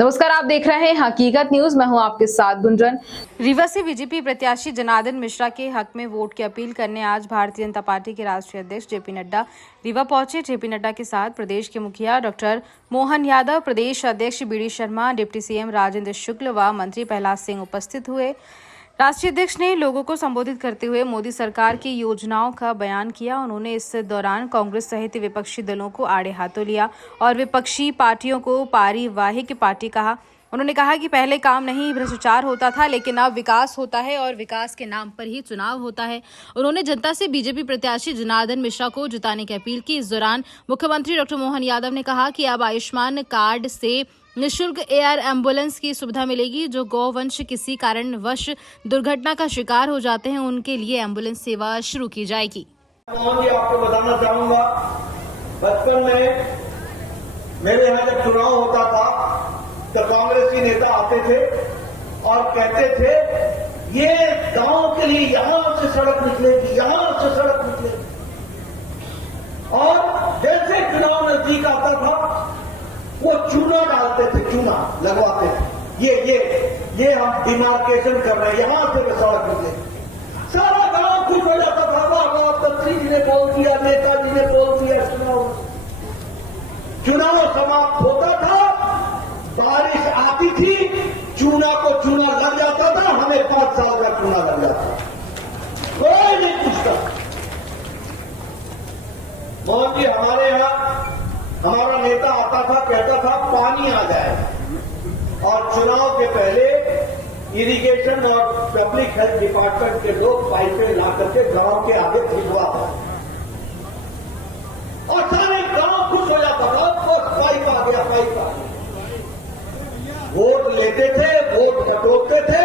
नमस्कार, आप देख रहे हैं हकीकत न्यूज। मैं हूं आपके साथ गुंजन। रीवा से बीजेपी प्रत्याशी जनार्दन मिश्रा के हक में वोट की अपील करने आज भारतीय जनता पार्टी के राष्ट्रीय अध्यक्ष जेपी नड्डा रीवा पहुंचे। जेपी नड्डा के साथ प्रदेश के मुखिया डॉक्टर मोहन यादव, प्रदेश अध्यक्ष B D Sharma, deputy CM Rajendra Shukla व मंत्री प्रहलाद सिंह उपस्थित हुए। राष्ट्रीय अध्यक्ष ने लोगों को संबोधित करते हुए मोदी सरकार की योजनाओं का बयान किया। उन्होंने इस दौरान कांग्रेस सहित विपक्षी दलों को आड़े हाथों लिया और विपक्षी पार्टियों को पारिवारिक पार्टी कहा। उन्होंने कहा कि पहले काम नहीं भ्रष्टाचार होता था, लेकिन अब विकास होता है और विकास के नाम पर ही चुनाव होता है। उन्होंने जनता से बीजेपी प्रत्याशी जनार्दन मिश्रा को जिताने की अपील की। इस दौरान मुख्यमंत्री डॉक्टर मोहन यादव ने कहा कि अब आयुष्मान कार्ड से निःशुल्क एयर एम्बुलेंस की सुविधा मिलेगी। जो गौवंश किसी कारणवश दुर्घटना का शिकार हो जाते हैं, उनके लिए एम्बुलेंस सेवा शुरू की जाएगी। मोहन जी, आपको बताना चाहूंगा, बचपन में मेरे यहाँ जब चुनाव होता था तो कांग्रेसी नेता आते थे और कहते थे ये गांव के लिए यहां से सड़क निकलेगी, यहां से सड़क निकलेगी। और जैसे चुनाव नजदीक आता था वो चूना डालते थे, चूना लगवाते थे। ये हम डिमार्केशन कर रहे हैं, यहां से सड़क निकलेगी। सारा गांव खुश हो जाता था। मंत्री जी ने बोल दिया, नेताजी ने बोल दिया। चुनाव समाप्त होता था, बारिश आती थी, चूना को चूना लग जाता था, हमें 5 साल का चूना लग जाता था, कोई नहीं पूछता। मोहन जी, हमारे यहां हमारा नेता आता था, कहता था पानी आ जाए, और चुनाव के पहले इरिगेशन और पब्लिक हेल्थ डिपार्टमेंट के लोग पाइपें ला करके गांव के आगे भिजवा और सारे गांव खुश हो जाता था। पाइप आ गया, पाइप आ गया। वोट लेते थे, वोट कटोते थे,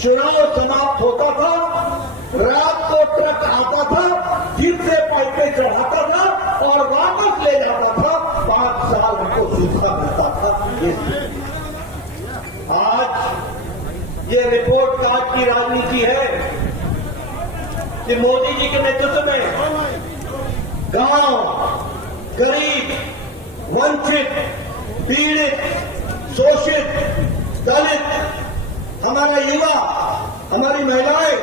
चुनाव समाप्त होता था, रात को ट्रक आता था, फिर से पाइपें चढ़ाता था और वापस ले जाता था। 5 साल हमको सूखा मिलता था। आज ये रिपोर्ट कार्ड की राजनीति है कि मोदी जी के नेतृत्व में गांव, गरीब, वंचित, पीड़ित, शोषित, दलित, हमारा युवा, हमारी महिलाएं,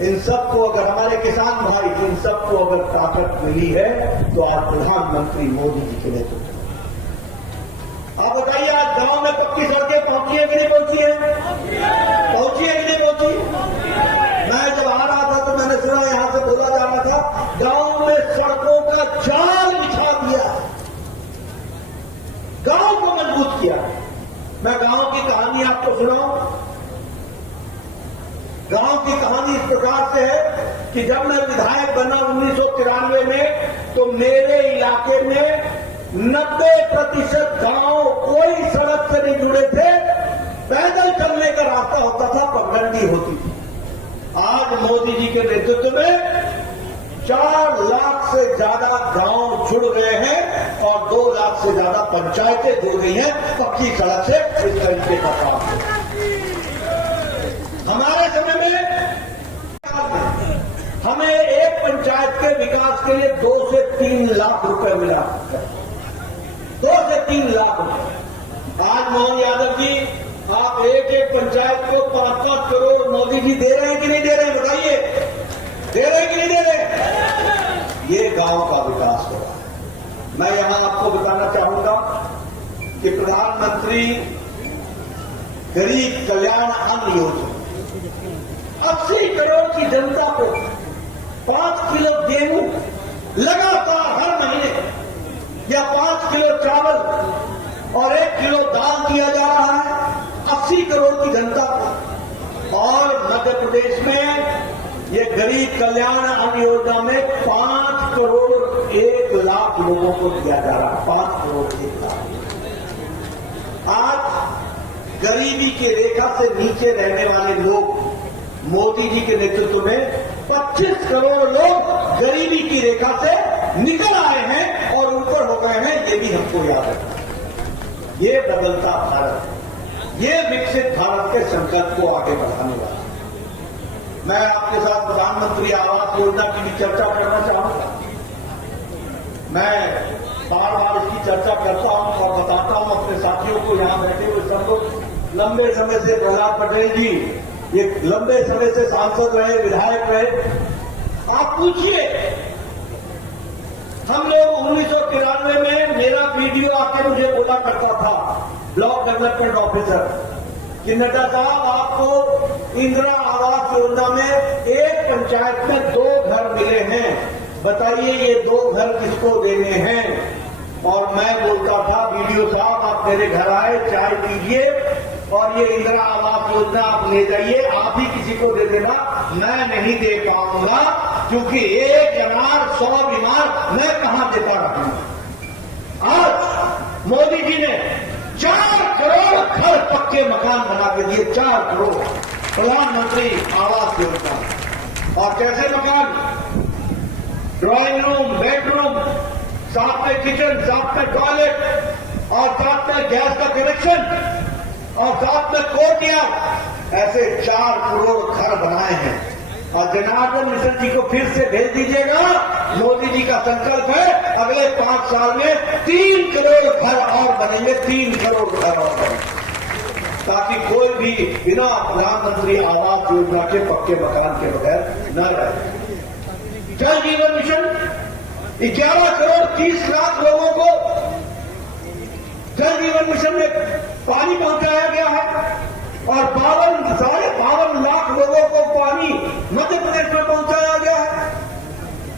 इन सबको अगर, हमारे किसान भाई, इन सबको अगर ताकत मिली है तो आज प्रधानमंत्री मोदी जी के नेतृत्व। आप बताइए, आज गांव में पक्की सड़कें पहुंची है कि नहीं पहुंची है? पहुंची है कि नहीं पहुंची? मैं जब आ रहा था तो मैंने सुना यहां से बोला जा रहा था गांव में सड़कों का जाल बिछा दिया, गांव को मजबूत किया। मैं गांव की कहानी आपको सुनाऊं। गांव की कहानी इस प्रकार से है कि जब मैं विधायक बना 1993 में, तो मेरे इलाके में 90% गांव कोई सड़क से नहीं जुड़े थे, पैदल चलने का रास्ता होता था, पगडंडी होती थी। आज मोदी जी के नेतृत्व में 4 लाख से ज्यादा गांव जुड़ गए हैं और 2 लाख से ज्यादा पंचायतें जुड़ गई हैं पक्की सड़क से। इस तरीके का काम हमारे समय में हमें एक पंचायत के विकास के लिए 2 से 3 लाख रुपए मिला, 2 से 3 लाख रुपए। आज मोहन यादव जी, आप एक पंचायत को 5-5 करोड़ मोदी जी दे रहे हैं कि नहीं दे रहे हैं? बताइए, दे रहे हैं कि नहीं दे रहे? ये गांव का विकास हो रहा है। मैं यहां आपको बताना चाहूंगा कि प्रधानमंत्री गरीब कल्याण अन्न योजना 80 करोड़ की जनता को 5 किलो गेहूं लगातार हर महीने या 5 किलो चावल और 1 किलो दाल दिया जा रहा है 80 करोड़ की जनता को। और मध्य प्रदेश में ये गरीब कल्याण अन्न योजना में 5 करोड़ 1 लाख लोगों को दिया जा रहा है। 5 करोड़ 1 लाख। आज गरीबी की रेखा से नीचे रहने वाले लोग मोदी जी के नेतृत्व में 25 करोड़ लोग गरीबी की रेखा से निकल आए हैं और ऊपर हो गए हैं। ये भी हमको याद है। ये बदलता भारत, ये विकसित भारत के संकल्प को आगे बढ़ाने वाला। मैं आपके साथ प्रधानमंत्री आवास योजना की भी चर्चा करना चाहूंगा। मैं बार बार इसकी चर्चा करता हूं और बताता हूं अपने साथियों को, यहां बैठे हुए सब लोग लंबे समय से प्रहलाद पटेल जी ये लंबे समय से सांसद रहे, विधायक रहे। आप पूछिए, हम लोग 1993 में मेरा वीडियो आके मुझे बोला करता था, ब्लॉक डेवलपमेंट ऑफिसर, कि नड्डा साहब आपको इंदिरा आवास योजना में एक पंचायत में 2 घर मिले हैं, बताइए ये 2 घर किसको देने हैं। और मैं बोलता था, वीडियो साहब आप मेरे घर आए, चाय पीजिए और ये इंदिरा आवास योजना आप ले जाइए, आप ही किसी को दे देना, मैं नहीं दे पाऊंगा, क्योंकि 1 अनार 100 बीमार मैं कहां देता रहूंगा। आज मोदी जी ने 4 करोड़ घर पक्के मकान बना के दिए, 4 करोड़, प्रधानमंत्री आवास योजना। और कैसे मकान? ड्राइंग रूम, बेडरूम, साथ में किचन, साथ में टॉयलेट और साथ में गैस का कनेक्शन और साथ में कोर्टयार्ड, ऐसे 4 करोड़ घर बनाए हैं। और जनार्दन मिश्र जी को फिर से भेज दीजिएगा, मोदी जी का संकल्प है अगले 5 साल में 3 करोड़ घर और बनेंगे, 3 करोड़ घर और बनेंगे, ताकि कोई भी बिना प्रधानमंत्री आवास योजना के पक्के मकान के बगैर न रहे। जल जीवन मिशन 11 करोड़ 30 लाख लोगों को जल जीवन मिशन में पानी पहुंचाया गया है और 52 लाख लोगों को पानी मध्य प्रदेश में पहुंचाया गया है।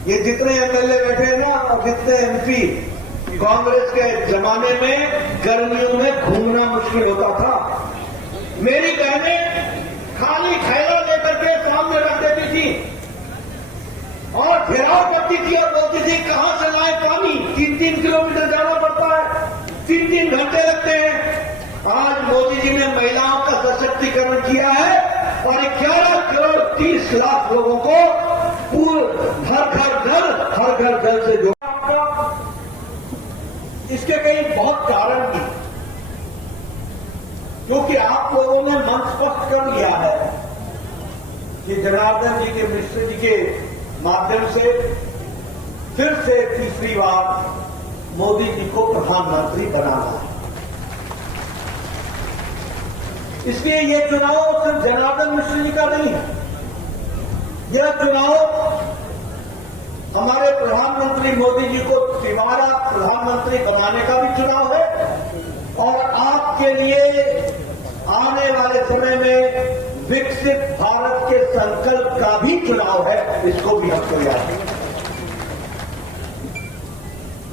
ये जितने एमएलए बैठे हैं ना और जितने एमपी, कांग्रेस के जमाने में गर्मियों में घूमना मुश्किल होता था। मेरी बहनें खाली थैला लेकर के सामने रख देती थी और घेराव करती थी और बोलती थी कहां से लाए पानी, 3-3 किलोमीटर जाना पड़ता है, 3-3 घंटे लगते हैं। आज मोदी जी ने महिलाओं का सशक्तिकरण किया है और 11 करोड़ 30 लाख लोगों को हर घर जल से जोड़ा। इसके कई बहुत कारण भी, क्योंकि आप लोगों ने मन स्पष्ट कर लिया है कि जनार्दन जी के, मिश्र जी के माध्यम से फिर से तीसरी बार मोदी जी को प्रधानमंत्री बनाना है। इसलिए ये चुनाव सिर्फ जनार्दन मिश्र जी का नहीं है, यह चुनाव हमारे प्रधानमंत्री मोदी जी को दोबारा प्रधानमंत्री बनाने का भी चुनाव है और आपके लिए आने वाले समय में विकसित भारत के संकल्प का भी चुनाव है, इसको भी हमको याद है।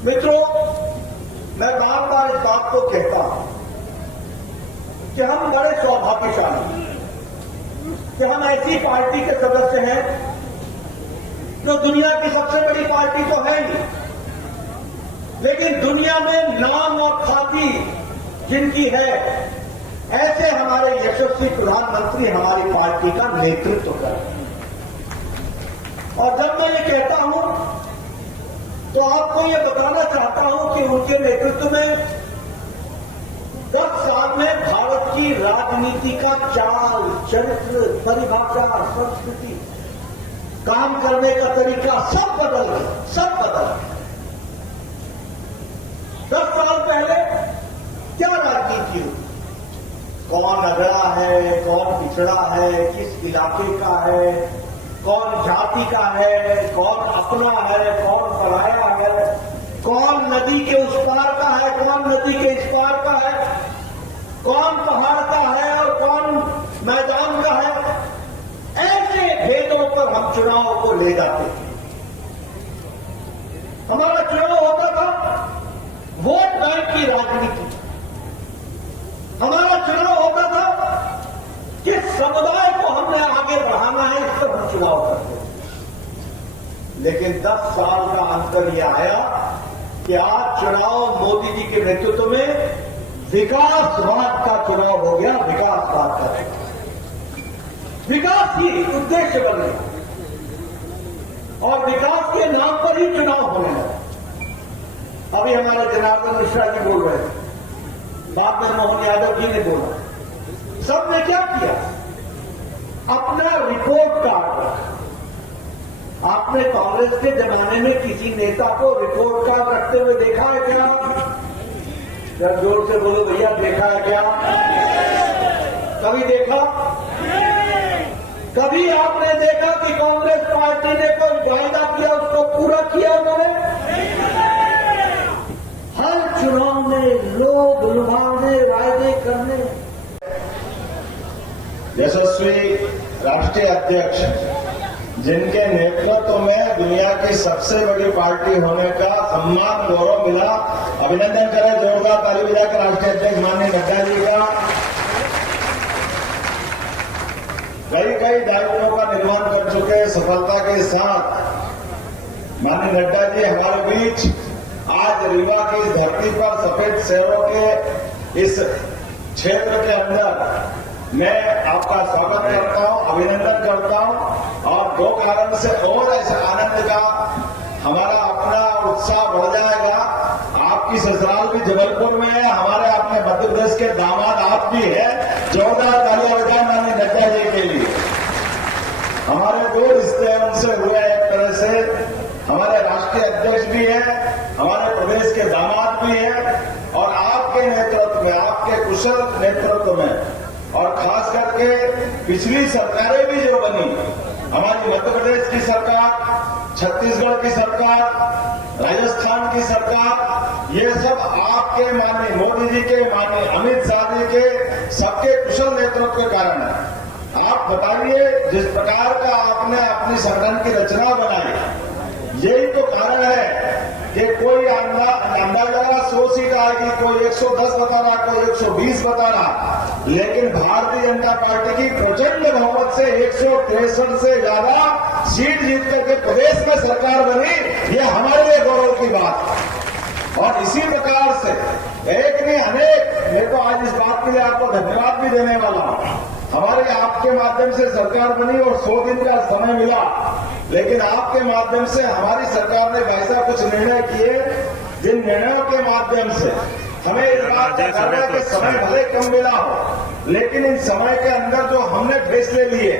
मित्रों, मैं बार बार इस बात को कहता हूं कि हम बड़े सौभाग्यशाली कि हम ऐसी पार्टी के सदस्य हैं जो दुनिया की सबसे बड़ी पार्टी तो है ही, लेकिन दुनिया में नाम और ख्याति जिनकी है, ऐसे हमारे यशस्वी प्रधानमंत्री हमारी पार्टी का नेतृत्व कर रहे हैं। और जब मैं ये कहता हूं तो आपको ये बताना चाहता हूं कि उनके नेतृत्व में 10 साल में भारत की राजनीति का चाल, चरित्र, परिभाषा, संस्कृति, काम करने का तरीका सब बदल गया, सब बदल गया। 10 साल पहले क्या राजनीति हुई, कौन अगड़ा है, कौन पिछड़ा है, किस इलाके का है, कौन जाति का है, कौन अपना है, कौन पराया है, कौन नदी के उस पार का है, कौन नदी के इस पार का है, कौन पहाड़ का है और कौन मैदान का है। ऐसे भेदों पर हम चुनाव को ले जाते थे। हमारा चुनाव होता था वोट बैंक की राजनीति, हमारा चुनाव होता था कि समुदाय को हमने आगे बढ़ाना है, इस पर हम चुनाव करते हैं। लेकिन 10 साल का अंतर यह आया कि आज चुनाव मोदी जी के नेतृत्व में विकासवाद का चुनाव हो गया, विकासवाद का चुनाव, विकास ही उद्देश्य बन गया और विकास के नाम पर ही चुनाव होने लगा। अभी हमारे जनार्दन मिश्रा जी बोल रहे थे, बाद में मोहन यादव जी ने बोला, सबने क्या किया, अपना रिपोर्ट कार्ड रखा आपने कांग्रेस के जमाने में किसी नेता को रिपोर्ट कार्ड रखते हुए देखा है क्या? जरा जोर से बोलो भैया, देखा है क्या? कभी देखा? कभी आपने देखा कि कांग्रेस पार्टी ने कोई वायदा किया उसको पूरा किया उन्होंने? हर चुनाव में लोग लुभावने, वायदे करने। यशस्वी राष्ट्रीय अध्यक्ष जिनके नेतृत्व में दुनिया की सबसे बड़ी पार्टी होने का सम्मान गौरव मिला, अभिनंदन करें, जोरदार ताली बजाकर राष्ट्रीय अध्यक्ष माननीय नड्डा जी का। कई दायित्वों का निर्वहन कर चुके सफलता के साथ माननीय नड्डा जी हमारे बीच आज रीवा की इस धरती पर सफेद शहरों के इस क्षेत्र के अंदर मैं आपका स्वागत करता हूं, अभिनंदन करता हूं। और दो कारण से और इस आनंद का हमारा अपना उत्साह बढ़ जाएगा। आपकी ससुराल भी जबलपुर में है, हमारे अपने मध्य प्रदेश के दामाद आप भी है। जोरदार तालियां बजाएं माननीय नड्डा जी के लिए। हमारे दो रिश्ते उनसे हुए, एक तरह से हमारे राष्ट्रीय अध्यक्ष भी है, हमारे प्रदेश के दामाद भी है। और आपके नेतृत्व में, आपके कुशल नेतृत्व में, और खास करके पिछली सरकारें भी जो बनी, हमारी मध्य प्रदेश की सरकार, छत्तीसगढ़ की सरकार, राजस्थान की सरकार, ये सब आपके माननीय मोदी जी के, माननीय अमित शाह जी के, सबके कुशल नेतृत्व के कारण है। आप बताइए, जिस प्रकार का आपने अपनी संगठन की रचना बनाई, यही तो कारण है कि कोई अंदाजा 100 सीट आएगी, कोई 110 बता रहा, कोई 120 बता रहा, लेकिन भारतीय जनता पार्टी की प्रचंड बहुमत से 163 से ज्यादा सीट जीत करके प्रदेश में सरकार बनी। ये हमारे लिए गौरव की बात। और इसी प्रकार से एक नहीं अनेक, मैं तो आज इस बात के लिए आपको धन्यवाद भी देने वाला हूं। हमारे आपके माध्यम से सरकार बनी और 100 दिन का समय मिला, लेकिन आपके माध्यम से हमारी सरकार ने वैसा कुछ निर्णय किए जिन निर्णयों के माध्यम से हमें इस बात का गर्व है कि समय भले कम मिला हो, लेकिन इन समय के अंदर जो हमने फैसले लिए